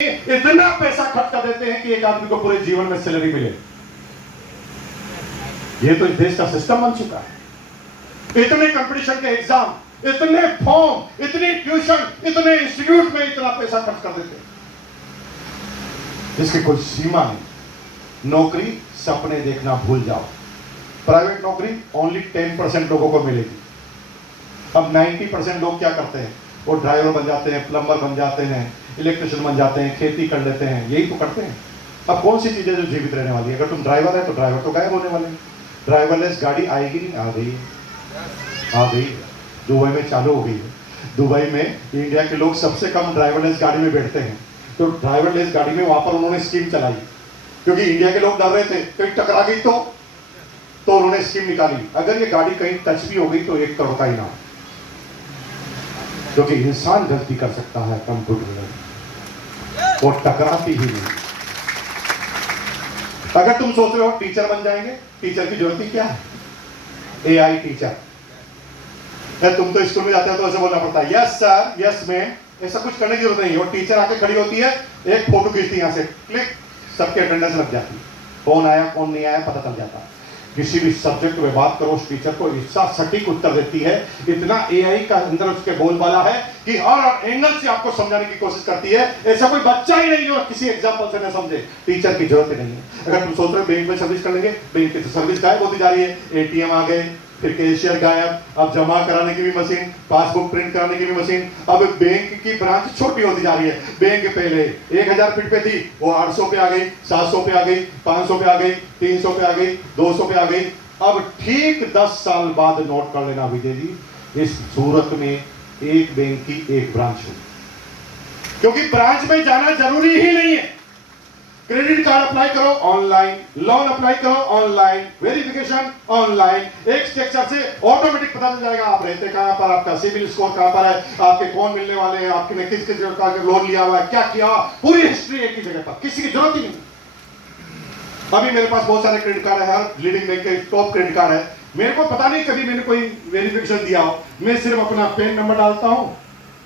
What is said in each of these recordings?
इतना पैसा खर्च कर देते हैं कि एक आदमी को पूरे जीवन में सैलरी मिले। ये तो इस देश का सिस्टम बन चुका है। इतने कंपटीशन के एग्जाम, इतने फॉर्म, इतनी ट्यूशन, इतने इंस्टीट्यूट में इतना पैसा खर्च कर देते हैं, इसकी कोई सीमा नहीं। नौकरी सपने देखना भूल जाओ। प्राइवेट नौकरी ओनली 10% लोगों को मिलेगी। अब 90% लोग क्या करते हैं? वो ड्राइवर बन जाते हैं, प्लम्बर बन जाते हैं, इलेक्ट्रिशियन बन जाते हैं, खेती कर लेते हैं, यही तो करते हैं। अब कौन सी चीजें जो जीवित रहने वाली है? अगर तुम ड्राइवर है तो ड्राइवर तो गायब होने वाले हैं। ड्राइवरलेस गाड़ी आएगी नहीं? आ गई है, आ गई। दुबई में चालू हो गई है। दुबई में इंडिया के लोग सबसे कम ड्राइवरलेस गाड़ी में बैठते हैं। तो ड्राइवरलेस गाड़ी में वहां पर उन्होंने स्कीम चलाई, क्योंकि इंडिया के लोग डर रहे थे कहीं टकरा गई तो उन्होंने स्कीम निकाली, अगर ये गाड़ी कहीं टच भी हो गई तो 1 करोड़ का इनाम। क्योंकि इंसान गलती कर सकता है, कंप्यूटर में वो टकराती ही नहीं। अगर तुम सोच रहे हो टीचर बन जाएंगे, टीचर की जरूरत ही क्या है? AI teacher. तुम तो स्कूल में जाते हो तो ऐसे बोलना पड़ता है, यस सर, यस मैम, ऐसा कुछ करने की जरूरत नहीं है। और टीचर आके खड़ी होती है, एक फोटो खींचती है, यहां से क्लिक, सबके अटेंडेंस लग जाती है, कौन आया कौन नहीं आया पता चल जाता है। किसी भी सब्जेक्ट में बात करो, उस टीचर को इतना सटीक उत्तर देती है, इतना एआई का अंदर उसके बोलबाला है कि हर एंगल से आपको समझाने की कोशिश करती है। ऐसा कोई बच्चा ही नहीं जो किसी एग्जांपल से न समझे। टीचर की जरूरत ही नहीं है। अगर तुम सोच रहे हो बैंक में सर्विस कर लेंगे, बैंक की तो सर्विस गायब होती जा रही है। एटीएम आ गए, फिर कैशियर गायब, अब जमा कराने की भी मशीन, पासबुक प्रिंट कराने की भी मशीन। अब बैंक की ब्रांच छोटी होती जा रही है। बैंक पहले 1000 फीट पे थी, वो 800 पे आ गई, 700 पे आ गई, 500 पे आ गई, 300 पे आ गई, 200 पे आ गई। अब ठीक 10 साल बाद नोट कर लेना विजय जी, इस सूरत में एक बैंक की एक ब्रांच है, क्योंकि ब्रांच में जाना जरूरी ही नहीं है। क्रेडिट कार्ड अप्लाई करो ऑनलाइन, लोन अप्लाई करो ऑनलाइन, वेरिफिकेशन ऑनलाइन, एक स्ट्रक्चर से ऑटोमेटिक पता चल जाएगा आप रहते कहां पर, आपका सिविल स्कोर कहां पर है, आपके कौन मिलने वाले हैं, आपने किस किस का लोन लिया हुआ है, क्या किया, पूरी हिस्ट्री एक ही जगह पर, किसी की जरूरत ही नहीं। अभी मेरे पास बहुत सारे क्रेडिट कार्ड है, हर लीडिंग बैंक के टॉप क्रेडिट कार्ड है। मेरे को पता नहीं कभी मैंने कोई वेरिफिकेशन दिया हो, मैं सिर्फ अपना पेन नंबर डालता हूं,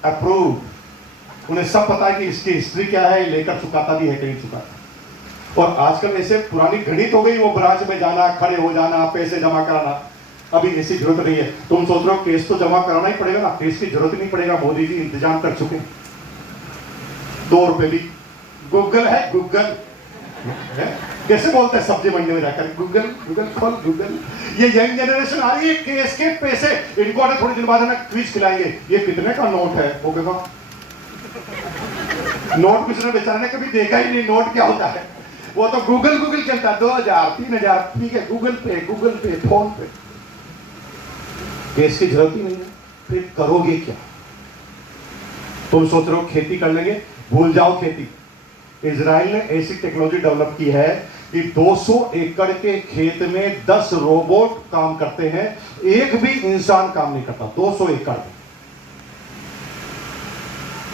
अप्रूव। उन्हें सब पता है कि इसकी हिस्ट्री क्या है, लेकर चुकाता भी है कहीं चुकाता। और आजकल ऐसे पुरानी गणित हो गई, वो ब्रांच में जाना, खड़े हो जाना, पैसे जमा कराना, अभी ऐसी जरूरत नहीं है। तुम सोच रहे हो केस तो जमा कराना ही पड़ेगा ना, केस की जरूरत ही नहीं पड़ेगा, मोदी जी इंतजाम कर चुके। 2 रुपए भी गूगल है, गूगल कैसे बोलते हैं सब्जी मंडी में जाकर, गूगल गूगल खोल गूगल। ये यंग जनरेशन आ रही है, केस के पैसे इनको थोड़ी दिन बाद क्विज खिलाएंगे, ये कितने का नोट है, वो कहगा नोट किसी ने बेचारे ने कभी देखा ही नहीं, नोट क्या होता है। वो तो गूगल गूगल चलता है, 2000 3000, ठीक है, गूगल पे फोन पे। केस की जरूरत ही नहीं है, फिर करोगे क्या? तुम सोच रहे हो खेती कर लेंगे, भूल जाओ खेती। इजराइल ने ऐसी टेक्नोलॉजी डेवलप की है कि 200 एकड़ के खेत में 10 रोबोट काम करते हैं, एक भी इंसान काम नहीं करता। 200 एकड़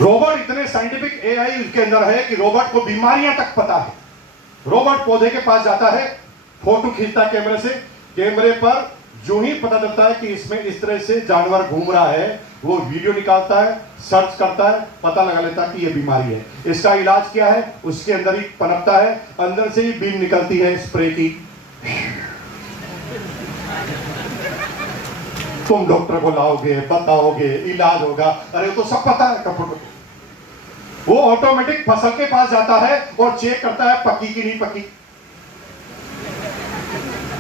रोबोट, इतने साइंटिफिक एआई उसके अंदर है कि रोबोट को बीमारियां तक पता है। रोबोट पौधे के पास जाता है, फोटो खींचता है कैमरे से, कैमरे पर जो ही पता चलता है कि इसमें इस तरह से जानवर घूम रहा है, वो वीडियो निकालता है, सर्च करता है, पता लगा लेता है कि ये बीमारी है। इसका इलाज क्या है, उसके अंदर ही पनपता है, अंदर से ही बीम निकलती है स्प्रे की। तुम डॉक्टर को लाओगे, बताओगे, इलाज होगा, अरे तो सब पता है कंप्यूटर। वो ऑटोमेटिक फसल के पास जाता है और चेक करता है पकी की नहीं पकी।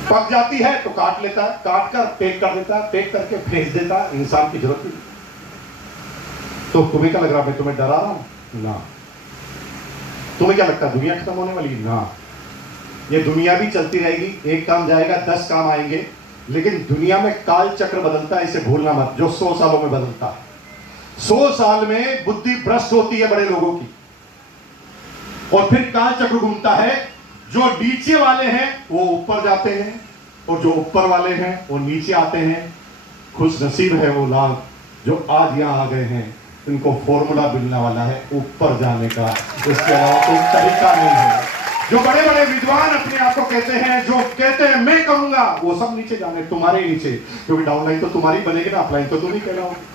पक जाती है तो काट लेता है, काट कर पैक कर देता है, पैक करके भेज देता है। इंसान की जरूरत नहीं। तो तुम्हें क्या लग रहा है मैं तुम्हें डरा रहा हूं? ना। तुम्हें क्या लगता है दुनिया खत्म होने वाली? ना। ये दुनिया भी चलती रहेगी, एक काम जाएगा 10 काम आएंगे, लेकिन दुनिया में काल चक्र बदलता है, इसे भूलना मत, जो 100 सालों में बदलता है। 100 साल में बुद्धि भ्रष्ट होती है बड़े लोगों की, और फिर काल चक्र घूमता है। जो नीचे वाले हैं वो ऊपर जाते हैं, और जो ऊपर वाले हैं वो नीचे आते हैं। खुश नसीब है वो लोग जो आज यहां आ गए हैं, इनको फॉर्मूला मिलने वाला है ऊपर जाने का, इसके अलावा कोई तरीका नहीं है। जो बड़े बड़े विद्वान अपने आप को कहते हैं, जो कहते हैं मैं करूंगा, वो सब नीचे जाने, तुम्हारे नीचे, क्योंकि डाउनलाइन तो तुम्हारी बनेगी ना, अपलाइन तो तुम ही कहना हो।